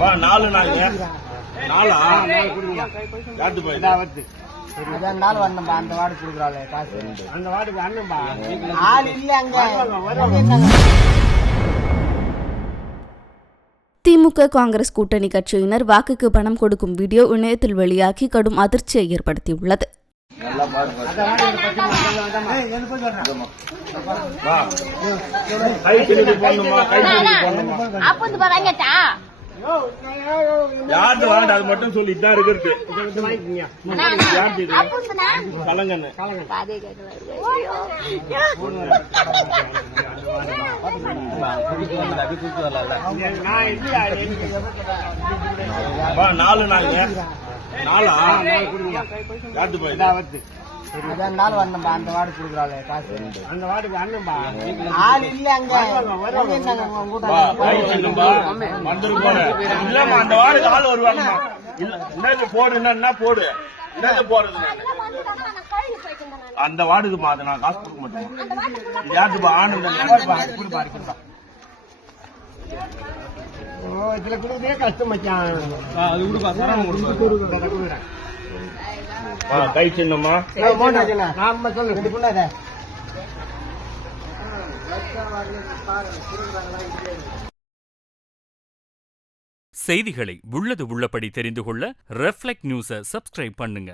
4 நாளுங்க 4 யாத்து போய் அதான் நாள் வரணும்பா. அந்த வார்டு கொடுக்குறாள் காசு. அந்த வார்டுக்கு வரணும்பா. ஆள் இல்ல அங்க. திமுக காங்கிரஸ் கூட்டணி கட்சியினர் வாக்குக்கு பணம் கொடுக்கும் வீடியோ இணையத்தில் வெளியாகி கடும் அதிர்ச்சியை ஏற்படுத்தியுள்ளது. யாரு வாங்க அது மட்டும் சொல்லிட்டு தான் இருக்கிறது. கலங்கன்னு நாலு நாளுங்க 4 யாத்து போய் அதான் நாள் வரணும்பா. அந்த வார்டு கொடுக்குறாள் காசு. அந்த வார்டுக்கு வரணும்பா. ஆள் இல்ல அங்க. அந்த வார்டுக்கு ஆள் வருவாங்கம்மா. போடு என்ன போடு என்ன போறது. அந்த வார்டுக்கு பாத்து நான் காசு கொடுக்க மாட்டேன். யாருப்பா ஆனந்தம் இதுல கொடுக்குறதே கஷ்டம் மச்சான். அது கொடுப்பா கை சின்னம்மா செய்திகளை உள்ளது உள்ளபடி தெரிந்து கொள்ள ரெஃப்ளெக்ட் நியூஸை சப்ஸ்கிரைப் பண்ணுங்க.